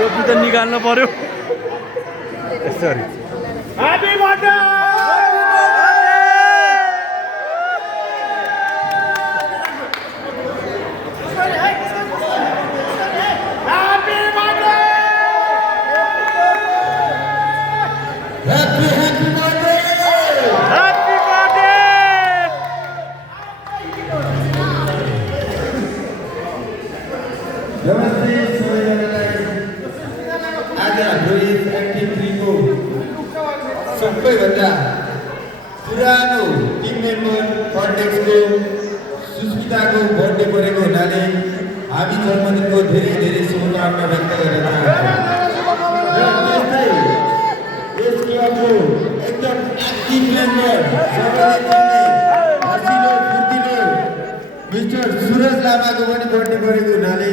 टोपी त निकाल्नु पर्यो सरी ह्यापी बर्थडे नमस्ते सबैजनालाई आज हाम्रो यस एक्टिभिटीको सबैभन्दा पुरानो टिम मेम्बर कन्टेक्सको सुस्मिताको बर्थडे परेको हुनाले हामी जन्मदिनको धेरै धेरै शुभकामना व्यक्त गर्न चाहन्छौँ र त्यस्तै यस क्लबको एकदम एक्टिभ मेम्बर सबैले चिन्ने हँसिलो फुर्तिलो मिस्टर सुरज लामाको पनि बर्थडे परेको हुनाले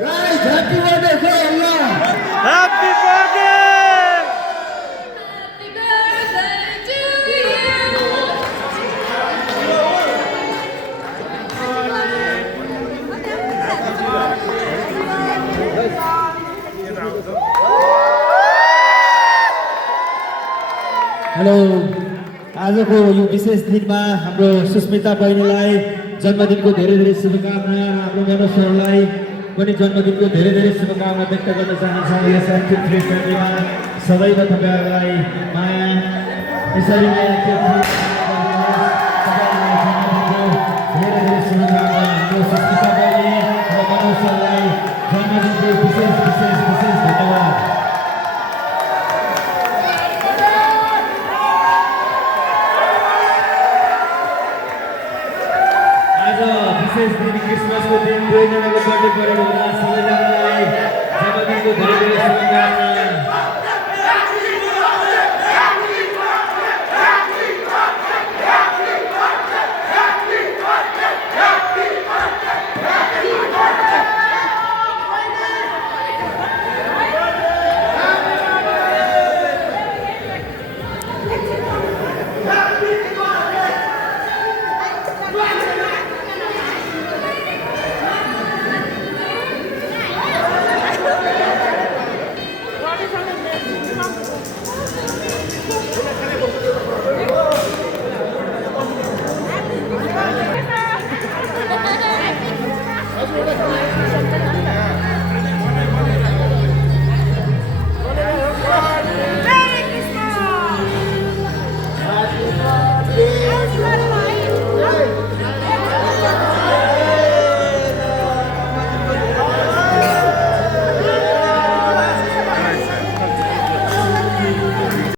गाइस ह्यापी बर्थडे सो अल्लाह ह्यापी बर्थडे हेलो आजको यो विशेष दिनमा हाम्रो सुस्मिता बहिनीलाई जन्मदिनको धेरै धेरै शुभकामना हाम्रो मनोज सरलाई पनि जन्मदिनको धेरै धेरै शुभकामना व्यक्त गर्न चाहन्छौँ यस एक्टिभ फ्यामिलीमा सबैमा तपाईँहरूलाई माया यसरी नै धेरै धेरै शुभकामना हाम्रो सुस्मिता बहिनी र मनोज सरलाई जन्मदिनको विशेष विशेष विशेष धन्यवाद विशेष दिन क्रिसमसको दिन दुईजनाको बर्थडे परेको हुँदा सबैजनालाई जन्मदिनको धेरै धेरै शुभकामना